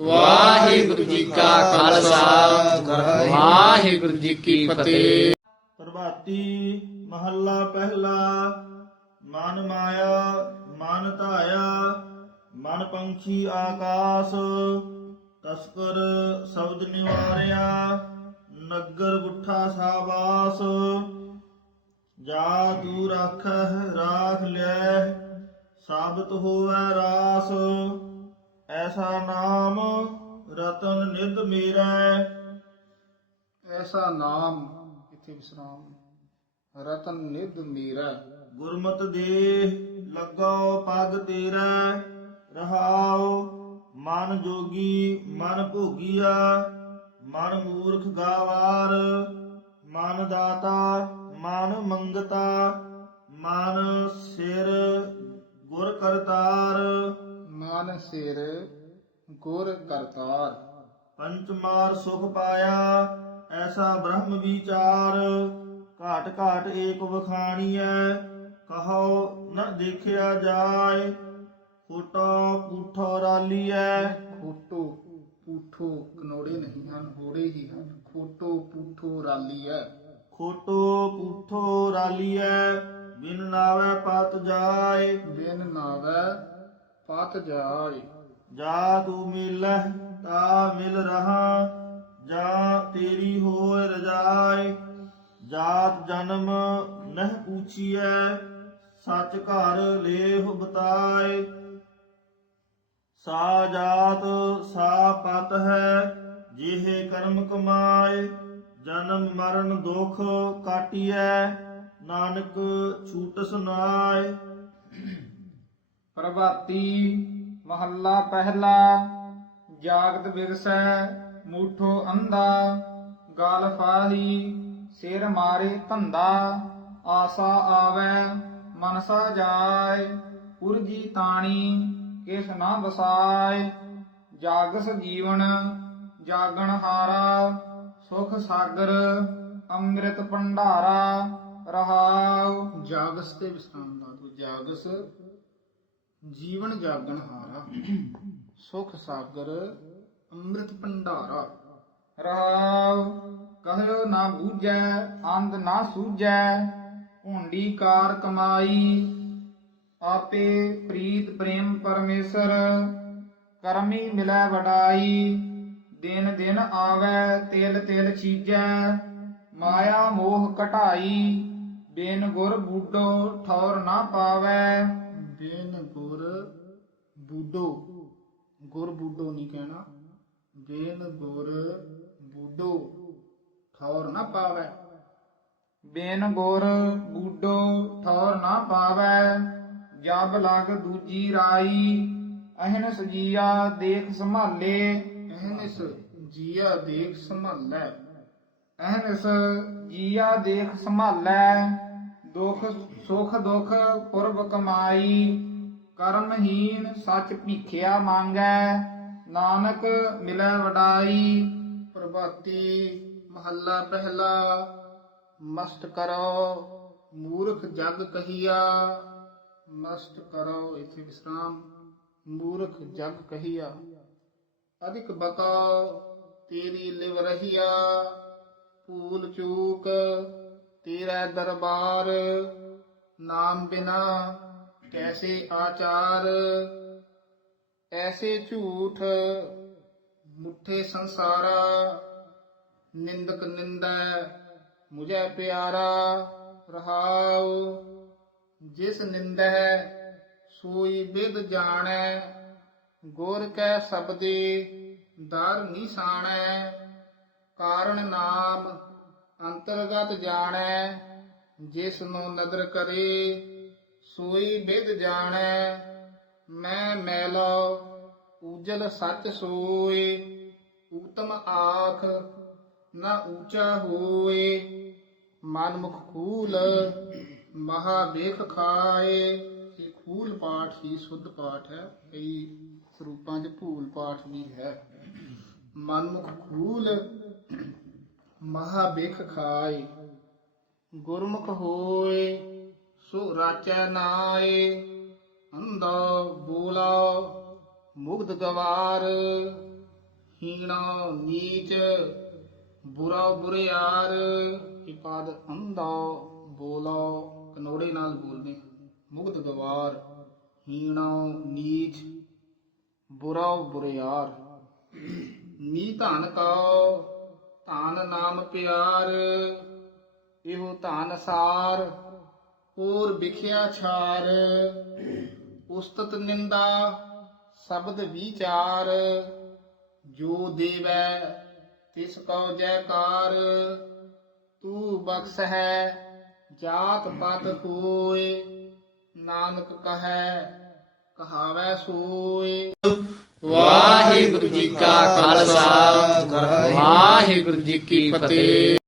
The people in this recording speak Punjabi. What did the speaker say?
ਵਾਹਿਗੁਰੂ ਜੀ ਕਾ ਖਾਲਸਾ। ਵਾਹਿਗੁਰੂ ਜੀ ਕੀ ਫਤਿਹ। ਪ੍ਰਭਾਤੀ ਮਹੱਲਾ ਪਹਿਲਾ, ਮਨ ਮਾਇਆ, ਮਨ ਧਾਇਆ, ਮਨ ਪੰਛੀ ਆਕਾਸ, ਤਸਕਰ ਸ਼ਬਦ ਨਿਵਾਰਿਆ, ਨਗਰ ਗੁੱਠਾ ਸਾਬਾਸ। ਜਾ ਤੂੰ ਰਾਖਹਿ, ਰਾਖ ਲੈ ਸਾਬਤ ਹੋਵੇ ਰਾਸ। ਐਸਾ ਨਾਮ ਰਤਨ ਨਿਧ ਮੇਰਾ। ਐਸਾ ਨਾਮ ਇਥੇ ਵਿਸਰਾਮ। ਰਤਨ ਨਿਧ ਮੇਰਾ। ਗੁਰਮਤ ਦੇ ਲੱਗਾਓ ਪਗ ਤੇਰਾ। ਰਹਾਓ ਮਨ ਜੋਗੀ ਮਨ ਭੋਗੀਆ। ਮਨ ਮੂਰਖ ਗਾਵਾਰ ਮਨ ਦਾਤਾ ਮਨ ਮੰਗਤਾ। ਮਨ ਸਿਰ ਸਿਰ ਗੁਰ ਕਰਤਾਰ। ਪੰਚ ਮਾਰ ਸੁਖ ਪਾਇਆ ਐਸਾ ਬ੍ਰਹਮ ਵਿਚਾਰ। ਘਾਟ ਘਾਟ ਏਕ ਵਖਾਣੀਐ ਕਹੋ ਨ ਦੇਖਿਆ ਜਾਏ। ਫੋਟੋ ਪੂਠੋ ਰਾਲੀਐ। ਖੋਟੋ ਪੂਠੋ ਕਨੋੜੇ ਨਹੀਂ ਹਨ ਹੋੜੇ ਹੀ ਹਨ। ਖੋਟੋ ਪੂਠੋ ਰਾਲੀ ਹੈ ਖੋਟੋ ਪੂਠੋ ਰਾਲੀਐ ਬਿਨ ਨਾਵੇ ਪਤ ਜਾਏ। ਬਿਨ ਨਾਵੈ ਪਤ ਜਾਏ। ਜਾ ਤੂੰ ਮਿਲਹਿ ਤਾ ਮਿਲ ਰਹਾ, ਜਾ ਤੇਰੀ ਹੋਏ ਰਜਾਏ। ਜਾਤ ਜਨਮ ਨਹਿ ਪੂਛੀਐ, ਸੱਚ ਘਰ ਲੇਹ ਬਤਾਏ। ਸਾ ਜਾਤ, ਸਾ ਪਤ ਹੈ, ਜਿਹੇ ਕਰਮ ਕਮਾਏ। ਜਨਮ ਮਰਨ ਦੁਖ ਕਾਟੀਐ, ਨਾਨਕ ਛੂਟ ਸੁਨਾਏ ਪ੍ਰਭਾਤੀ ਮਹੱਲਾ ਪਹਿਲਾ, ਜਾਗਤ ਬਿਰਸੈ ਮੂਠੋ ਅੰਧਾ, ਗਲ ਫਾਹੀ ਸਿਰ ਮਾਰੇ ਧੰਦਾ, ਆਸਾ ਆਵੈ ਮਨਸਾ ਜਾਏ, ਪੁਰਜੀ ਤਾਣੀ ਕਿਸ ਨਾ ਵਸਾਏ, ਜਾਗਸ ਜੀਵਨ ਜਾਗਣ ਹਾਰਾ, ਸੁਖ ਸਾਗਰ ਅੰਮ੍ਰਿਤ ਭੰਡਾਰਾ ਰਹਾਉ। ਜਾਗਸ ਤੇ ਵਿਸਰਾਮ ਲਾ ਦੋ ਜਾਗਸ ਜੀਵਨ ਜਾਗਣ ਹਾਰਾ, ਸੁਖ ਸਾਗਰ ਅੰਮ੍ਰਿਤ ਭੰਡਾਰਾ। ਰਾਵ ਕਹਿਓ ਨਾ ਬੂਝੈ ਅੰਧ ਨਾ ਸੂਝੈ ਹੁੰਡੀ ਕਾਰ ਕਮਾਈ। ਆਪੇ ਪ੍ਰੀਤ ਪ੍ਰੇਮ ਪਰਮੇਸ਼ਰ, ਕਰਮੀ ਮਿਲੈ ਵਡਾਈ। ਦਿਨ ਦਿਨ ਆਵੈ, ਤਿਲ ਤਿਲ ਚੀਜੈ, ਮਾਇਆ ਮੋਹ ਘਟਾਈ। ਬੇਨ ਗੁਰ ਬੂਡੋ ਠੌਰ ਨਾ ਪਾਵੈ। ਬਿਨ ਬੂਡੋ ਗੁਰ ਬੂਡੋ ਨਹੀਂ ਕਹਿਣਾ। ਬਿਨ ਗੁਰ ਬੂਡੋ ਠੌਰ ਨਾ ਪਾਵੈ। ਬਿਨ ਗੁਰ ਬੂਡੋ ਠੌਰ ਨਾ ਪਾਵੈ। ਜਬ ਲਗ ਦੂਜੀ ਰਾਈ ਅਹਨਸ ਜੀਆ ਦੇਖ ਸੰਭਾਲੇ। ਅਹਨਸ ਜੀਆ ਦੇਖ ਸੰਭਾਲੇ। ਅਹਨਸ ਜੀਆ ਦੇਖ ਸੰਭਾਲੇ। ਦੁਖ ਸੁਖ ਦੁਖ ਪੁਰਬ ਕਮਾਈ। ਕਰਮਹੀਨ ਸੱਚ ਭੀਖਿਆ ਮੰਗੈ, ਨਾਨਕ ਮਿਲੈ ਵਡਾਈ। ਪ੍ਰਭਾਤੀ ਮਹੱਲਾ ਪਹਿਲਾ, ਮਸਤ ਕਰੋ ਮੂਰਖ ਜਗ ਕਹੀਆ। ਮਸਤ ਕਰੋ ਇਥੇ ਵਿਸਰਾਮ, ਮੂਰਖ ਜਗ ਕਹੀਆ। ਅਧਿਕ ਬਕਾਉ ਤੇਰੀ ਲਿਵ ਰਹੀਆ। ਭੂਲ ਚੂਕ ਤੇਰਾ ਦਰਬਾਰ, ਨਾਮ ਬਿਨਾ ਕੈਸੇ ਆਚਾਰ, ਐਸੇ ਝੂਠ ਮੁੱਠੇ ਸੰਸਾਰਾ, ਨਿੰਦਕ ਨਿੰਦੈ ਮੁਝੇ ਪਿਆਰਾ, ਰਹਾਉ, ਜਿਸ ਨਿੰਦੈ ਸੋਈ ਵਿਦ ਜਾਣੈ, ਗੁਰ ਕੈ ਸਬਦੇ ਦਰ ਨਿਸ਼ਾਨੈ ਕਾਰਨ ਨਾਮ ਅੰਤਰਗਤ ਜਾਣੈ, ਜਿਸ ਨੂੰ ਨਦਰ ਕਰੇ ਸੋਈ ਵਿਦ ਜਾਣੈ, ਮੈਂ ਮੈਲੋ ਉਜਲ ਸੱਚ ਸੋਏ ਉਤਮ ਆਖ, ਨਾ ਊਚਾ ਹੋਏ ਮਨਮੁਖ ਖੂਲ, ਮਹਾ ਵੇਖ ਖਾਏ, ਇਹ ਖੂਲ ਪਾਠ ਹੀ ਸੁੱਧ ਪਾਠ ਹੈ, ਕਈ ਸਰੂਪਾਂ 'ਚ ਭੂਲ ਪਾਠ ਵੀ ਹੈ। ਮਨਮੁਖ ਖੂਲ, ਮਹਾ ਵੇਖ ਖਾਏ, ਗੁਰਮੁਖ ਹੋਏ ਸੋ ਰਾਚੈ ਨਾਏ ਅੰਦਾ ਬੋਲਾ, ਮੁਗਧ ਗਵਾਰ, ਹੀਣਾ ਨੀਚ, ਬੁਰਾ ਬੁਰਿਆਰ, ਇਹ ਪਦ ਅੰਦਾ ਬੋਲੋ, ਕਨੋੜੇ ਨਾਲ ਬੋਲਨੇ ਮੁਗਧ ਗਵਾਰ, ਹੀਣਾ ਨੀਚ, ਬੁਰਾ ਬੁਰਿਆਰ। ਨੀ ਧਨ ਕਾ, ਧਨ ਨਾਮ ਪਿਆਰ, ਇਹੋ ਧਨ ਸਾਰ ਹੋਰ ਵਿਖਿਆ ਛਾਰ। ਉਸਤਤ ਨਿੰਦਾ ਸ਼ਬਦ ਵਿਚਾਰ। ਜੋ ਦੇਵੈ, ਤਿਸ ਕਉ ਜੈਕਾਰ। ਤੂੰ ਬਖਸ਼ ਹੈ ਜਾਤ ਪਤ ਹੋਏ ਨਾਨਕ ਕਹੈ, ਕਹਾਵੈ ਸੋਏ। ਵਾਹਿਗੁਰੂ ਜੀ ਕਾ ਖਾਲਸਾ, ਵਾਹਿਗੁਰੂ ਜੀ ਕੀ ਫਤਿਹ।